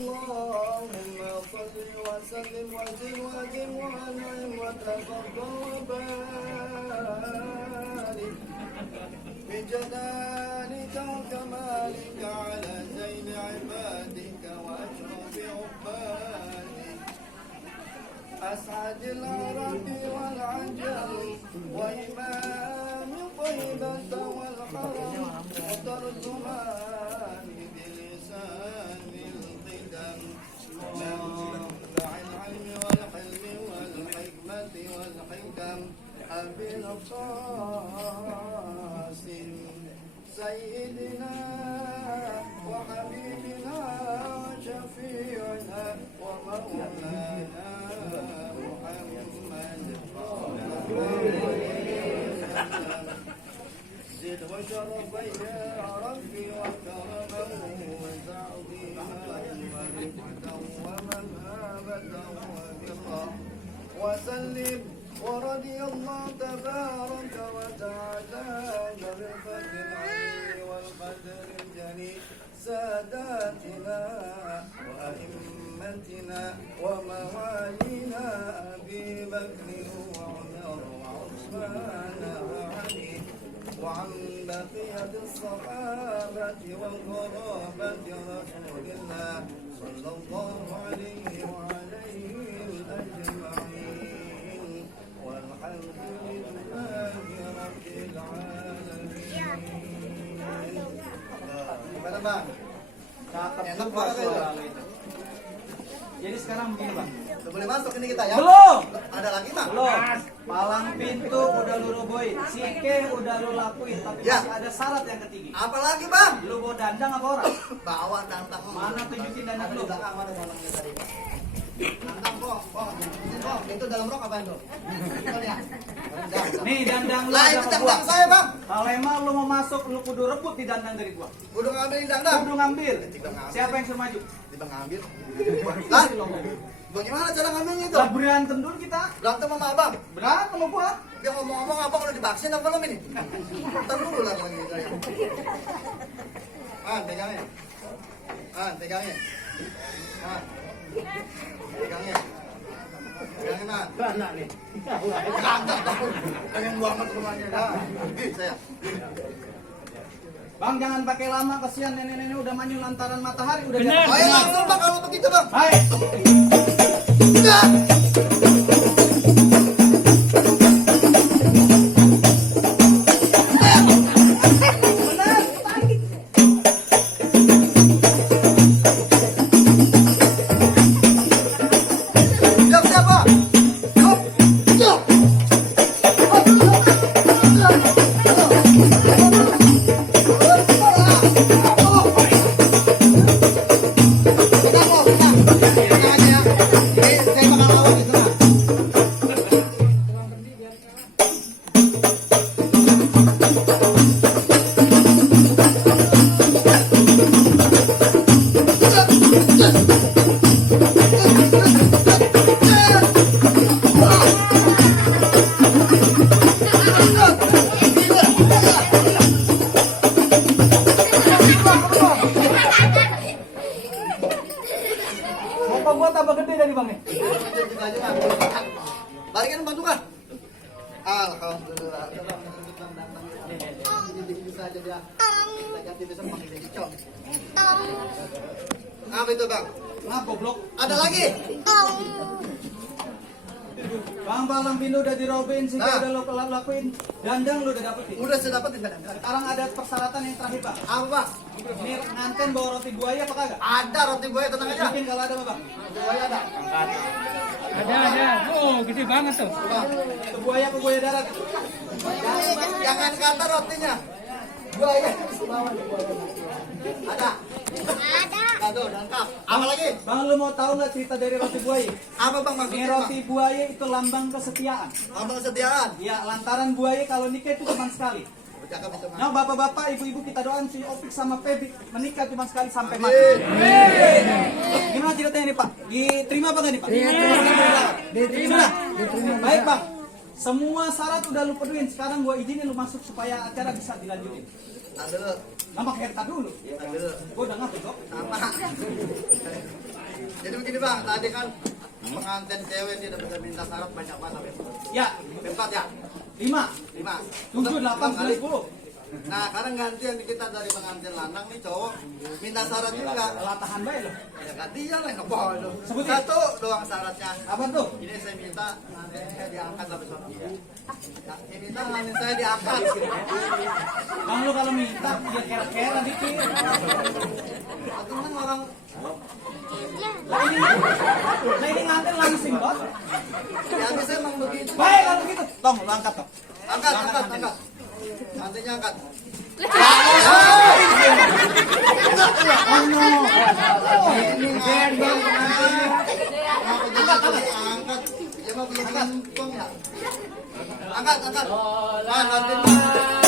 اللهم صل وسلم وزد وزد وانعم وتفضل وبارك بجلالك وكمالك على زين عبادك واشرف عبادك اسعد العرب والعجم وامام طيبه والحرم وترجمان بلسان القدم منبع العلم والحلم والحكمه والحكم ابي القاسم سيدنا وحبيبنا وشفيعنا ومولانا محمد زد وشرفا يا ربي وكرما وتعظيما ورفعة ومهابة وبرا وسلم ورضي الله تبارك وتعالى برفة العلم والقدر الجليل ساداتنا وأئمتنا وموالينا أبي بكر وعمر وعثمان وعلي وعن بقية الصحابة والقرابة رسول الله صلى الله عليه وعليهم أجمعين والحمد لله رب العالمين. Gimana bang? Enak banget itu. Jadi sekarang begini bang. Udah boleh masuk ini kita ya? Belum. Ada lagi bang? Belum. Palang pintu udah lu robohin, sike udah lu lakuin, tapi Ya. masih ada syarat yang ketiga. Apa lagi bang? Lu bawa dandang apa orang? Bawa tantang. Mana tunjukin dandang lu? Di belakang mana dandangnya tadi bang? Tantang kok, itu dalam rok apa itu? Itu ya. Nih dandang lu Lah ada itu apa tantang gua? saya bang. Kalau emang lu mau masuk, lu kudu rebut di dandang dari gua. Udah ngambilin dandang. Kudu ngambil. Tiba ngambil. Siapa yang suruh maju? Tiba ngambil. Lah, bagaimana cara ngambilnya itu? Lah berantem dulu kita. Berantem sama abang. Berantem sama gua. Dia ngomong-ngomong abang udah divaksin apa belum ini? Ntar dulu lah lagi saya. Pegangnya. Pegangnya. Pegangnya. Pegangnya man. Anak nih. Kagak tahu. Pengen banget rumahnya dah. Saya. Bang jangan pakai lama, kasihan nenek-nenek udah maju lantaran matahari udah Bener. jatuh. Ayo langsung bang kalau begitu bang. Hai. Udah. Siap siap pak. Siap. Muka gua tambah gede dari bang nih. Balikin bantu kan? Alhamdulillah. Bisa aja dia. Kita ganti besok pakai jadi cong. Apa itu bang? Nah goblok. Ada lagi? Bang palang pintu udah dirobein sih, Nah. udah lo lakuin. Dandang lu udah dapetin. Udah saya dapetin kan? Sekarang ada persyaratan yang terakhir bang. Apa bang? Ini nganten bawa roti buaya apa kagak? Ada roti buaya, tenang aja. Bikin kalau ada bang. Roti buaya ada. Ada. Oh, gede banget tuh. Bang, Itu buaya darat. jangan kata rotinya. Buaya di bawah nih, buaya. Ada. Aduh, lengkap. Apa lagi? Bang lu mau tahu nggak cerita dari roti buaya? Apa bang Ini maksudnya? roti buaya itu lambang kesetiaan. Abang kesetiaan. Ya lantaran buaya kalau nikah itu cuma sekali. Cakep itu bang. Nah bapak-bapak, ibu-ibu kita doain si Opik sama Febri menikah cuma sekali sampai mati. Gimana ceritanya nih Pak? Diterima apa nggak nih Pak? Diterima. Baik Pak. Semua syarat udah lu peduin. Sekarang gua izinin lu masuk supaya acara bisa dilanjutin. Ada. Nampak haircut dulu. Ada. Gua udah ngantuk kok. Sama. Jadi begini bang, tadi kan pengantin cewek dia dapat minta syarat banyak banget sampai Ya, 4 ya? 5, 5. 7, 8, 9, 10. Nah, sekarang gantian kita dari pengantin lanang nih cowok minta syarat juga. Latahan baik loh. Ya gantian lah ngebol lu. Sebutin. Satu doang syaratnya. Apa tuh? Ini saya minta nanti saya diangkat sampai sana. Ya, saya minta nanti saya diangkat. Bang lu kalau minta dia kera-kera dikit. Itu kan orang Lah ini nganten langsung bos. ya bisa emang begitu. Baik kalau gitu. Tong, lu angkat toh. Angkat, angkat. Nantinya angkat. Oh no. Ini angkat. Ya mah belum ngempong ya. Angkat. Nanti